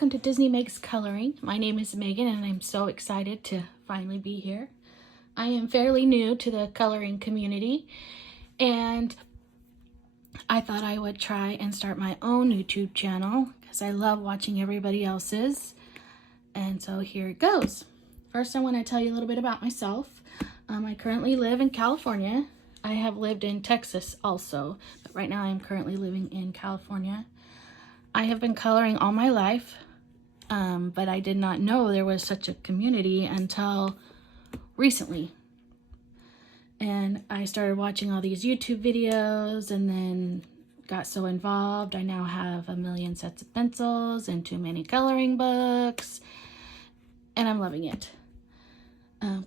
welcome to Disney Makes Coloring. My name is Megan and I'm so excited to finally be here. I am fairly new to the coloring community and I thought I would try and start my own YouTube channel because I love watching everybody else's. And so here it goes. First, I want to tell you a little bit about myself. I currently live in California. I have lived in Texas also, but right now I am currently living in California. I have been coloring all my life, but I did not know there was such a community until recently. And I started watching all these YouTube videos and then got so involved. I now have 1 million sets of pencils and too many coloring books, and I'm loving it.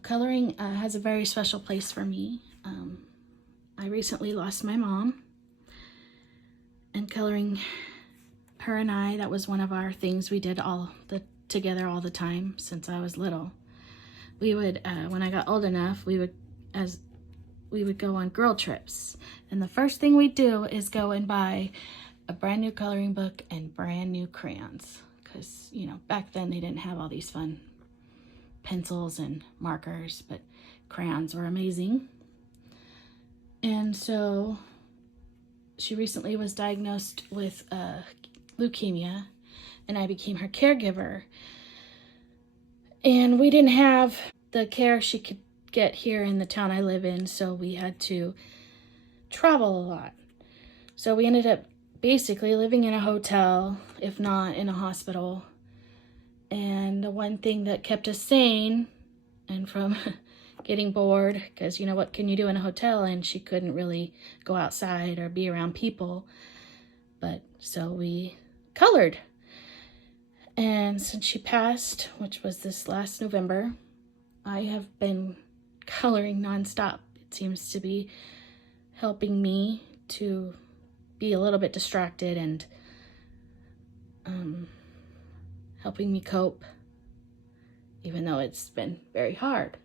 Coloring has a very special place for me. I recently lost my mom, and coloring her and I, that was one of our things we did together all the time since I was little. We would, when I got old enough, we would go on girl trips. And the first thing we'd do is go and buy a brand new coloring book and brand new crayons. Because, you know, back then they didn't have all these fun pencils and markers, but crayons were amazing. And so she recently was diagnosed with leukemia, and I became her caregiver. And we didn't have the care she could get here in the town I live in, so we had to travel a lot. So we ended up basically living in a hotel, if not in a hospital. And the one thing that kept us sane and from getting bored, because you know, what can you do in a hotel? And she couldn't really go outside or be around people. But so we colored. And since she passed, which was this last November, I have been coloring nonstop. It seems to be helping me to be a little bit distracted and helping me cope, even though it's been very hard.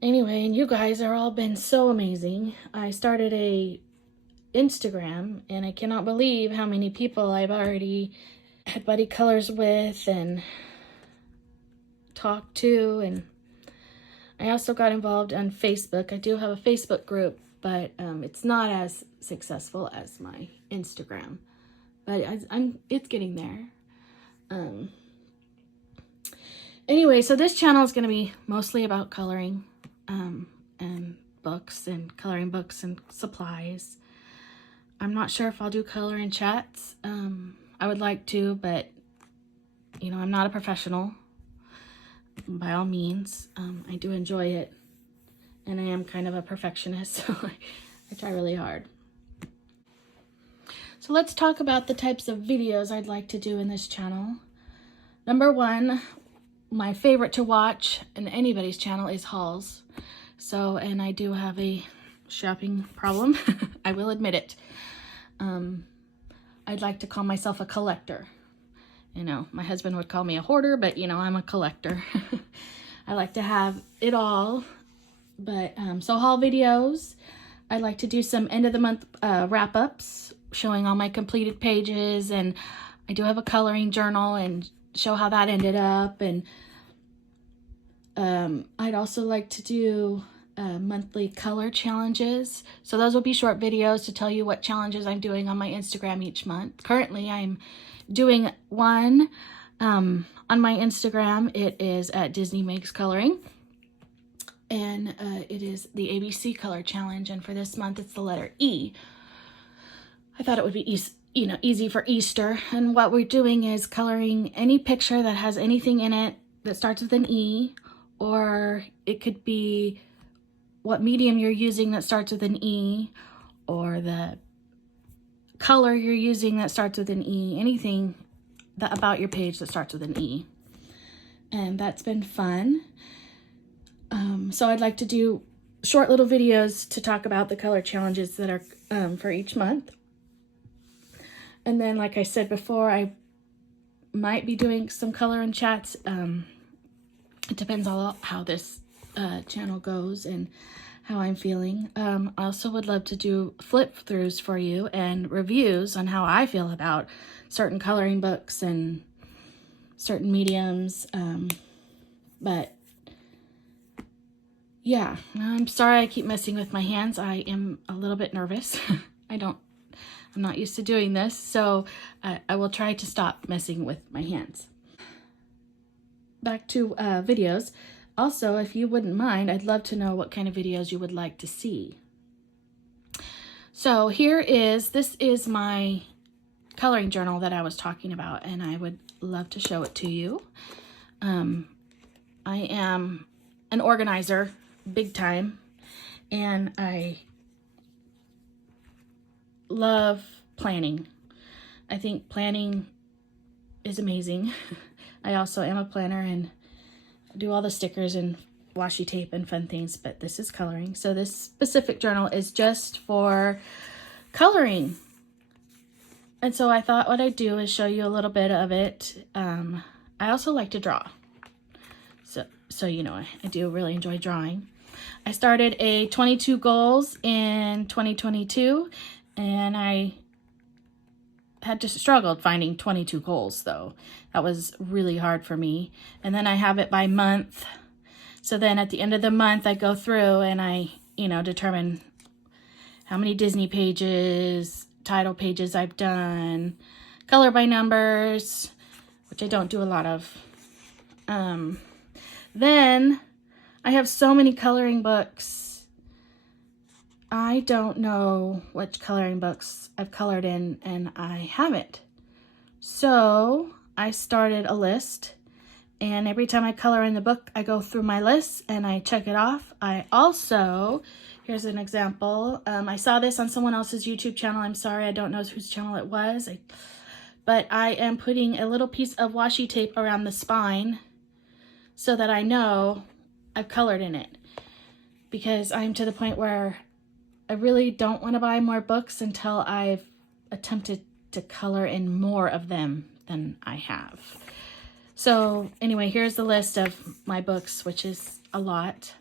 Anyway, and you guys are all been so amazing. I started a Instagram, and I cannot believe how many people I've already had buddy colors with and talked to. And I also got involved on Facebook. I do have a Facebook group, but it's not as successful as my Instagram, but it's getting there. Anyway, so this channel is going to be mostly about coloring and books and coloring books and supplies. I'm not sure if I'll do color and chats. I would like to, but you know, I'm not a professional by all means. I do enjoy it, and I am kind of a perfectionist, so I try really hard. So let's talk about the types of videos I'd like to do in this channel. Number one, my favorite to watch in anybody's channel is hauls. So, and I do have a shopping problem. I will admit it. I'd like to call myself a collector. You know, my husband would call me a hoarder, but you know, I'm a collector. I like to have it all. But so haul videos. I'd like to do some end of the month wrap-ups showing all my completed pages, and I do have a coloring journal and show how that ended up. And I'd also like to do monthly color challenges. So those will be short videos to tell you what challenges I'm doing on my Instagram each month. Currently, I'm doing one on my Instagram. It is at Disney Makes Coloring, and it is the ABC Color Challenge. And for this month, it's the letter E. I thought it would be easy for Easter. And what we're doing is coloring any picture that has anything in it that starts with an E, or it could be what medium you're using that starts with an E, or the color you're using that starts with an E, anything about your page that starts with an E. And that's been fun. So I'd like to do short little videos to talk about the color challenges that are for each month. And then, like I said before, I might be doing some color and chats. It depends on how this channel goes and how I'm feeling. I also would love to do flip throughs for you and reviews on how I feel about certain coloring books and certain mediums. But yeah, I'm sorry I keep messing with my hands. I am a little bit nervous. I'm not used to doing this, so I will try to stop messing with my hands. Back to videos. Also, if you wouldn't mind, I'd love to know what kind of videos you would like to see. So this is my coloring journal that I was talking about, and I would love to show it to you. I am an organizer, big time, and I love planning. I think planning is amazing. I also am a planner and do all the stickers and washi tape and fun things, but this is coloring. So this specific journal is just for coloring. And so I thought what I'd do is show you a little bit of it. I also like to draw. So you know, I do really enjoy drawing. I started a 22 goals in 2022, and I had just struggled finding 22 goals though. That was really hard for me. And then I have it by month. So then at the end of the month, I go through and I, determine how many Disney pages, title pages I've done, color by numbers, which I don't do a lot of. Then I have so many coloring books. I don't know which coloring books I've colored in, and I haven't. So I started a list, and every time I color in the book, I go through my list and I check it off. I also, here's an example. I saw this on someone else's YouTube channel. I'm sorry, I don't know whose channel it was. But I am putting a little piece of washi tape around the spine so that I know I've colored in it, because I'm to the point where I really don't want to buy more books until I've attempted to color in more of them than I have. So anyway, here's the list of my books, which is a lot.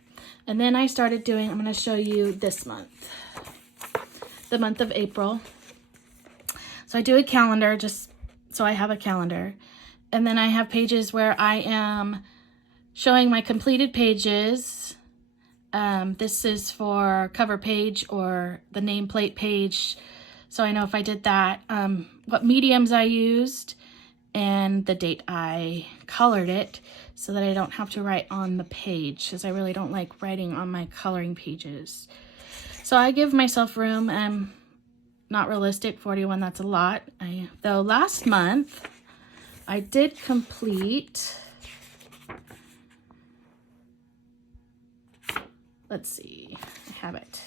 And then I started doing, I'm going to show you this month, the month of April. So I do a calendar just so I have a calendar. And then I have pages where I am showing my completed pages. This is for cover page or the nameplate page, so I know if I did that, what mediums I used, and the date I colored it, so that I don't have to write on the page, because I really don't like writing on my coloring pages. So I give myself room. Not realistic, 41, that's a lot. Though last month I did complete, let's see, I have it,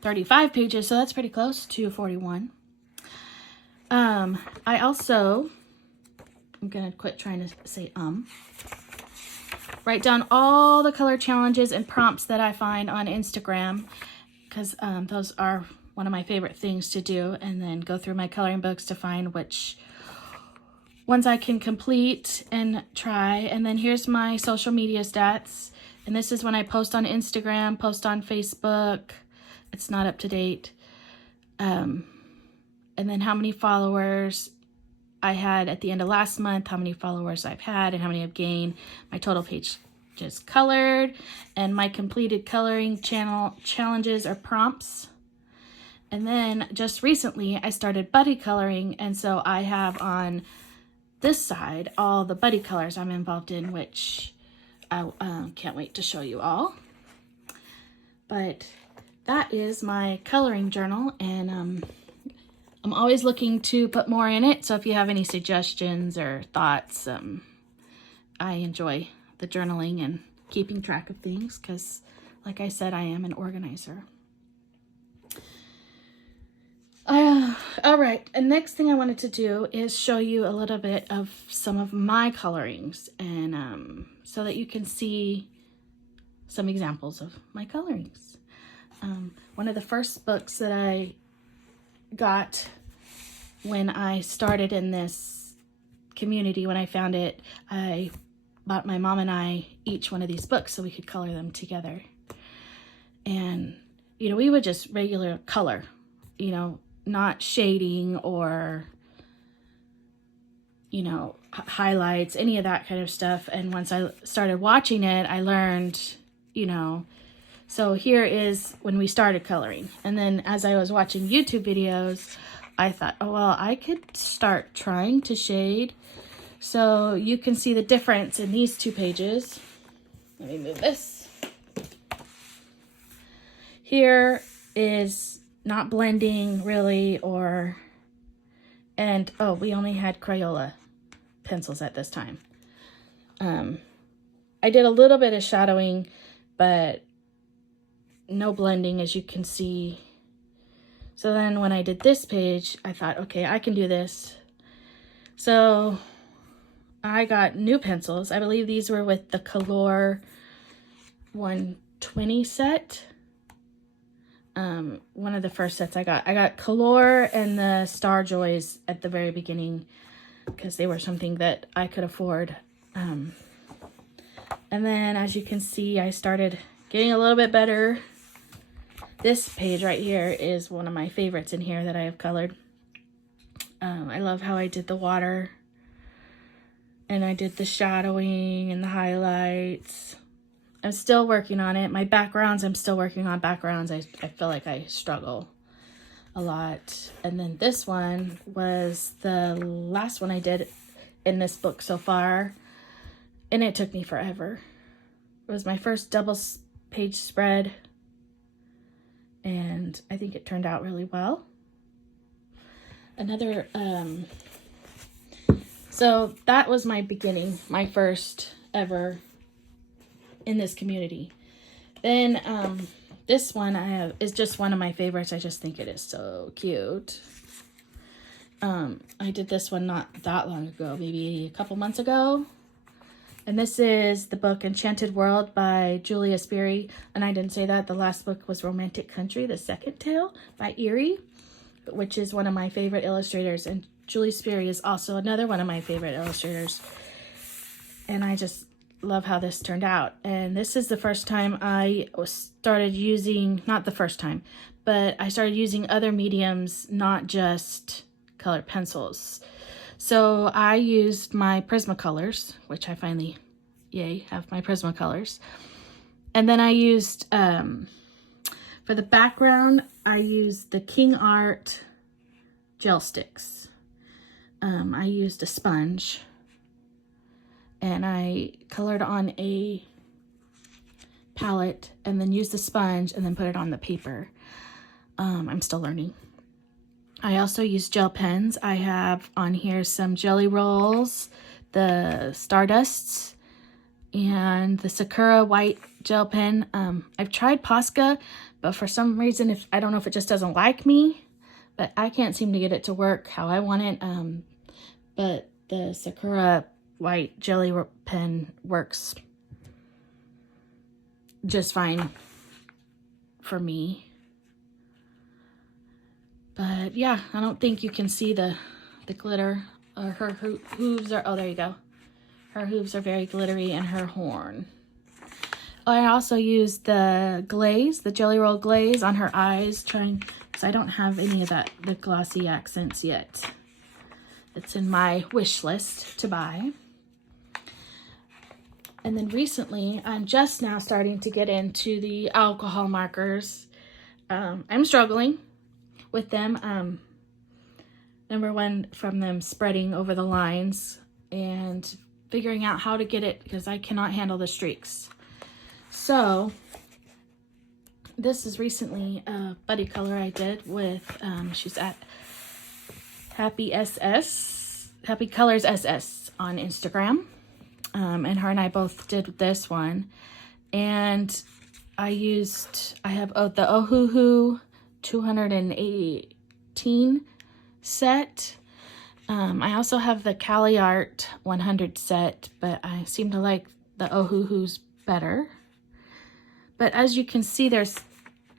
35 pages, so that's pretty close to 41. I also, I'm gonna quit trying to say write down all the color challenges and prompts that I find on Instagram, because those are one of my favorite things to do, and then go through my coloring books to find which ones I can complete and try. And then here's my social media stats. And this is when I post on Instagram, post on Facebook. It's not up to date. And then how many followers I had at the end of last month, how many followers I've had, and how many I've gained. My total page just colored, and my completed coloring channel challenges or prompts. And then just recently I started buddy coloring, and so I have on this side all the buddy colors I'm involved in, which I can't wait to show you all. But that is my coloring journal, and I'm always looking to put more in it. So if you have any suggestions or thoughts, I enjoy the journaling and keeping track of things, because like I said, I am an organizer. All right, and next thing I wanted to do is show you a little bit of some of my colorings, and so that you can see some examples of my colorings. One of the first books that I got when I started in this community, when I found it, I bought my mom and I each one of these books so we could color them together. And, you know, we would just regular color, you know, not shading or, you know, highlights, any of that kind of stuff. And once I started watching it, I learned, you know, so here is when we started coloring. And then as I was watching YouTube videos, I thought, oh, well, I could start trying to shade. So you can see the difference in these two pages. Let me move this. Here is not blending really, and oh, we only had Crayola pencils at this time. I did a little bit of shadowing, but no blending, as you can see. So then when I did this page, I thought, okay, I can do this. So I got new pencils. I believe these were with the Color 120 set. One of the first sets I got Color and the Star Joys at the very beginning because they were something that I could afford. And then as you can see, I started getting a little bit better. This page right here is one of my favorites in here that I have colored. I love how I did the water and I did the shadowing and the highlights. I'm still working on it. My backgrounds, I'm still working on backgrounds. I feel like I struggle a lot. And then this one was the last one I did in this book so far. And it took me forever. It was my first double page spread. And I think it turned out really well. Another, so that was my beginning, my first ever in this community. Then this one is just one of my favorites. I just think it is so cute. I did this one not that long ago, maybe a couple months ago. And this is the book Enchanted World by Julia Sperry. And I didn't say that. The last book was Romantic Country, the second tale by Erie, which is one of my favorite illustrators. And Julia Sperry is also another one of my favorite illustrators. And I just love how this turned out. And this is the first time I started using, not the first time, but I started using other mediums, not just colored pencils. So I used my Prismacolors, which I finally, yay, have my Prismacolors. And then I used, for the background, I used the King Art gel sticks. I used a sponge and I colored on a palette and then used the sponge and then put it on the paper. I'm still learning. I also use gel pens. I have on here some Jelly Rolls, the Stardusts, and the Sakura white gel pen. I've tried Posca, but for some reason, I don't know if it just doesn't like me, but I can't seem to get it to work how I want it. But the Sakura white jelly pen works just fine for me. But yeah, I don't think you can see the glitter. Her hooves are, oh, there you go. Her hooves are very glittery and her horn. I also used the glaze, the Jelly Roll glaze on her eyes, because I don't have any of the glossy accents yet. It's in my wish list to buy. And then recently, I'm just now starting to get into the alcohol markers. I'm struggling with them. Number one, from them spreading over the lines and figuring out how to get it, because I cannot handle the streaks. So this is recently a buddy color I did with, she's at Happy Colors SS on Instagram. And her and I both did this one. And I have the Ohuhu 218 set. I also have the Cali Art 100 set, but I seem to like the Ohuhus better. But as you can see,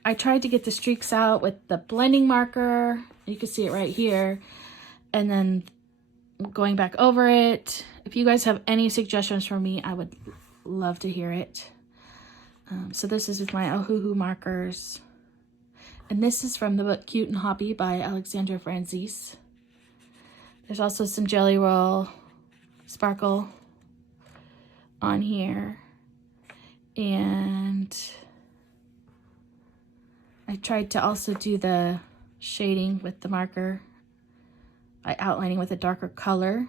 I tried to get the streaks out with the blending marker. You can see it right here. And then going back over it. If you guys have any suggestions for me, I would love to hear it. So this is with my Ohuhu markers. And this is from the book Cute and Hoppy by Alexandra Francis. There's also some Jelly Roll sparkle on here. And I tried to also do the shading with the marker by outlining with a darker color.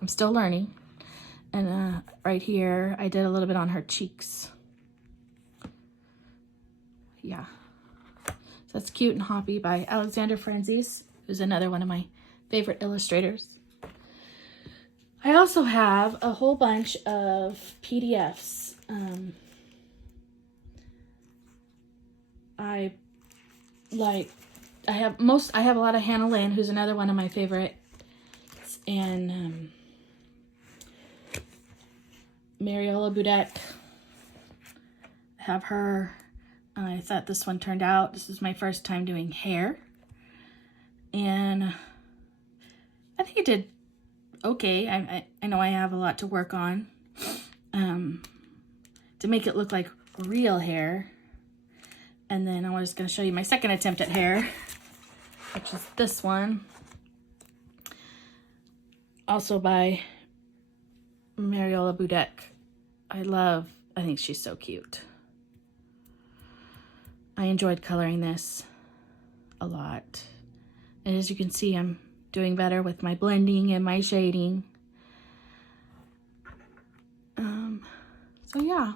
I'm still learning. And right here, I did a little bit on her cheeks. Yeah. So that's Cute and Hoppy by Alexandra Francis, who's another one of my favorite illustrators. I also have a whole bunch of PDFs. I have a lot of Hannah Lynn, who's another one of my favorites, and Mariola Budek. I have her. I thought this one turned out. This is my first time doing hair, and I think it did okay. I know I have a lot to work on to make it look like real hair. And then I was going to show you my second attempt at hair, which is this one, also by Mariola Budek. I think she's so cute. I enjoyed coloring this a lot. And as you can see, I'm doing better with my blending and my shading. So yeah.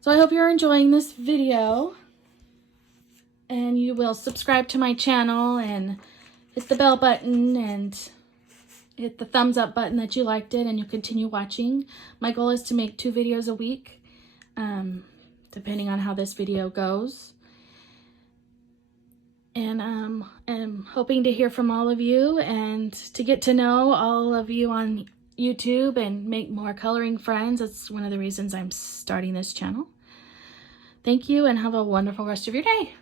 So I hope you're enjoying this video. And you will subscribe to my channel and hit the bell button and hit the thumbs up button that you liked it, and you'll continue watching. My goal is to make 2 videos a week, depending on how this video goes. And I'm hoping to hear from all of you and to get to know all of you on YouTube and make more coloring friends. That's one of the reasons I'm starting this channel. Thank you, and have a wonderful rest of your day.